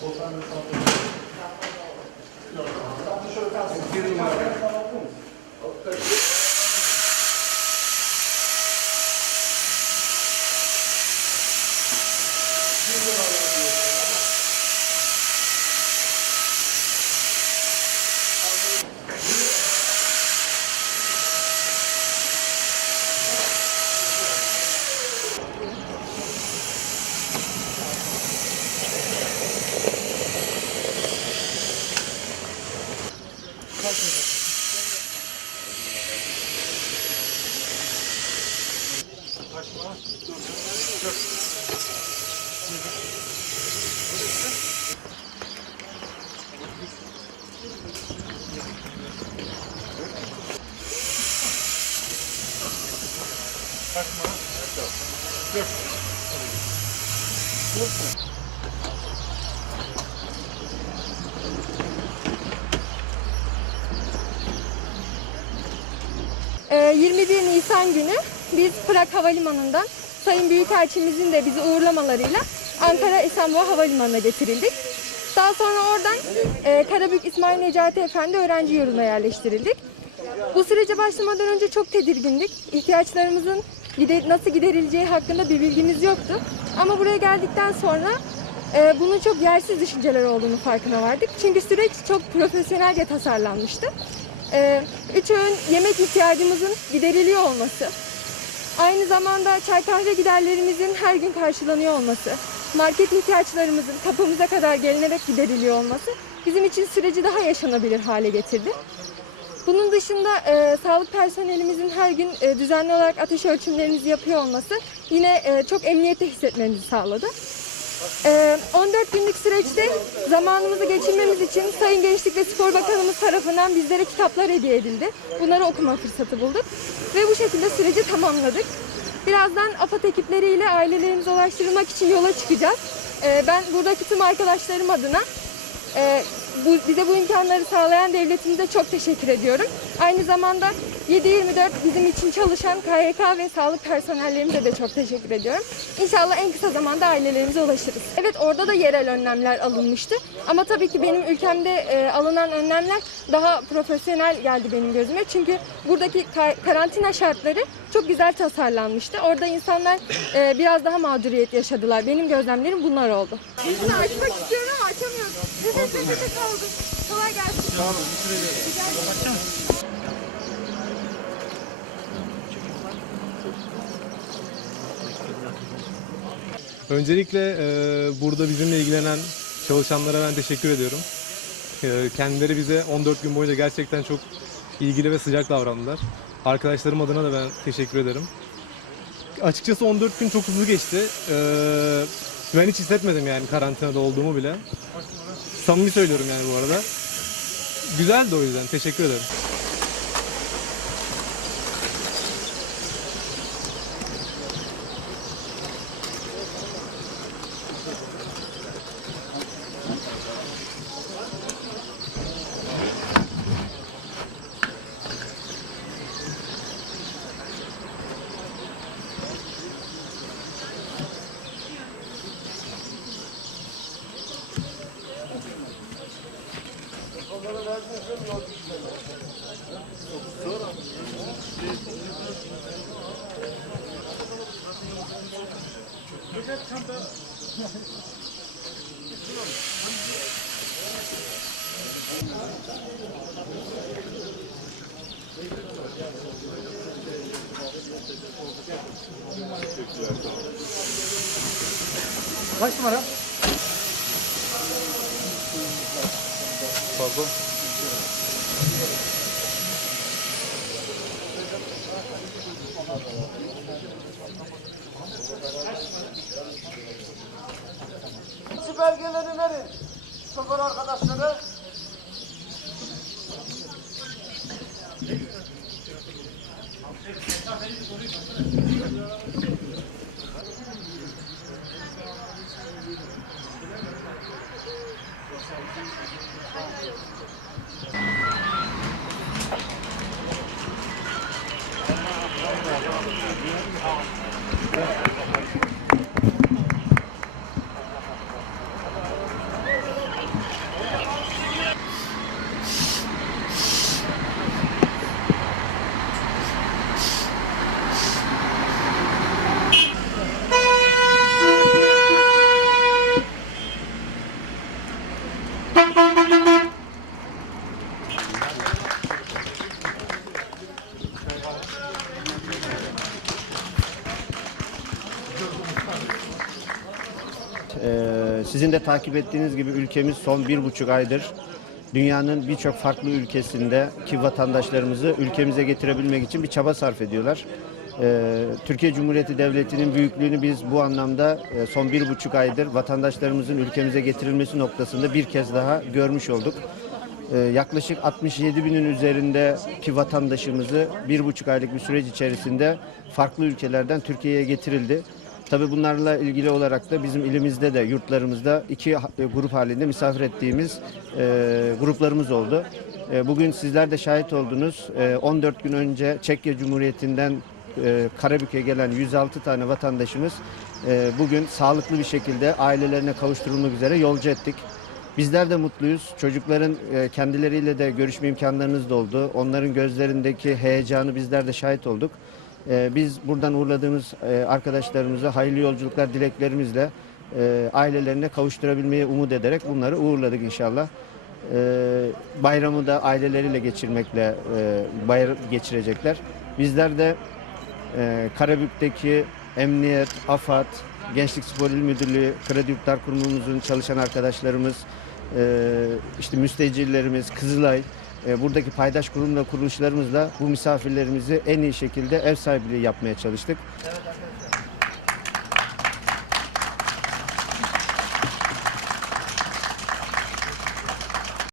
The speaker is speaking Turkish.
sosyal mesafe. Yok. Ben de şöyle kalsın. Bir numara. Ee, 21 Nisan günü biz Prag Havalimanı'ndan Sayın Büyükelçimizin de bizi uğurlamalarıyla Ankara Esenboğa Havalimanı'na getirildik. Daha sonra oradan e, Karabük İsmail Necati Efendi öğrenci yurduna yerleştirildik. Bu sürece başlamadan önce çok tedirgindik. İhtiyaçlarımızın gide- nasıl giderileceği hakkında bir bilgimiz yoktu. Ama buraya geldikten sonra e, bunun çok yersiz düşünceler olduğunu farkına vardık. Çünkü süreç çok profesyonelce tasarlanmıştı. E, üç öğün yemek ihtiyacımızın gideriliyor olması, aynı zamanda çay kahve giderlerimizin her gün karşılanıyor olması, market ihtiyaçlarımızın kapımıza kadar gelinerek gideriliyor olması bizim için süreci daha yaşanabilir hale getirdi. Bunun dışında e, sağlık personelimizin her gün e, düzenli olarak ateş ölçümlerimizi yapıyor olması yine e, çok emniyette hissetmemizi sağladı. E, 14 günlük süreçte zamanımızı geçirmemiz için Sayın Gençlik ve Spor Bakanımız tarafından bizlere kitaplar hediye edildi. Bunları okuma fırsatı bulduk ve bu şekilde süreci tamamladık. Birazdan AFAD ekipleriyle ailelerimize ulaştırılmak için yola çıkacağız. E, ben buradaki tüm arkadaşlarım adına ee, bu, bize bu imkanları sağlayan devletimize çok teşekkür ediyorum. Aynı zamanda 7-24 bizim için çalışan KYK ve sağlık personellerimize de çok teşekkür ediyorum. İnşallah en kısa zamanda ailelerimize ulaşırız. Evet orada da yerel önlemler alınmıştı. Ama tabii ki benim ülkemde e, alınan önlemler daha profesyonel geldi benim gözüme. Çünkü buradaki ka- karantina şartları çok güzel tasarlanmıştı. Orada insanlar e, biraz daha mağduriyet yaşadılar. Benim gözlemlerim bunlar oldu. Bunu açmak istiyorum açamıyorum. Nefes nefese kaldım. Kolay gelsin. Öncelikle e, burada bizimle ilgilenen çalışanlara ben teşekkür ediyorum. E, kendileri bize 14 gün boyunca gerçekten çok ilgili ve sıcak davrandılar. Arkadaşlarım adına da ben teşekkür ederim. Açıkçası 14 gün çok hızlı geçti. E, ben hiç hissetmedim yani karantinada olduğumu bile. Samimi söylüyorum yani bu arada. Güzeldi o yüzden. Teşekkür ederim. Kaç numara? Fazla. doktor arkadaşları Ee, sizin de takip ettiğiniz gibi ülkemiz son bir buçuk aydır dünyanın birçok farklı ülkesinde ki vatandaşlarımızı ülkemize getirebilmek için bir çaba sarf ediyorlar. Ee, Türkiye Cumhuriyeti Devleti'nin büyüklüğünü biz bu anlamda e, son bir buçuk aydır vatandaşlarımızın ülkemize getirilmesi noktasında bir kez daha görmüş olduk. Ee, yaklaşık 67 binin üzerindeki vatandaşımızı bir buçuk aylık bir süreç içerisinde farklı ülkelerden Türkiye'ye getirildi. Tabii bunlarla ilgili olarak da bizim ilimizde de yurtlarımızda iki e, grup halinde misafir ettiğimiz e, gruplarımız oldu. E, bugün sizler de şahit oldunuz. E, 14 gün önce Çekya Cumhuriyeti'nden e, Karabük'e gelen 106 tane vatandaşımız e, bugün sağlıklı bir şekilde ailelerine kavuşturulmak üzere yolcu ettik. Bizler de mutluyuz. Çocukların e, kendileriyle de görüşme imkanlarınız da oldu. Onların gözlerindeki heyecanı bizler de şahit olduk. E, Biz buradan uğurladığımız e, arkadaşlarımıza hayırlı yolculuklar dileklerimizle e, ailelerine kavuşturabilmeyi umut ederek bunları uğurladık inşallah. E, Bayramı da aileleriyle geçirmekle e, bayram geçirecekler. Bizler de ee, Karabük'teki Emniyet, AFAD, Gençlik Spor İl Müdürlüğü, Kredi Yurtlar Kurumumuzun çalışan arkadaşlarımız, işte müstecirlerimiz, Kızılay, e, buradaki paydaş kurum ve kuruluşlarımızla bu misafirlerimizi en iyi şekilde ev sahipliği yapmaya çalıştık.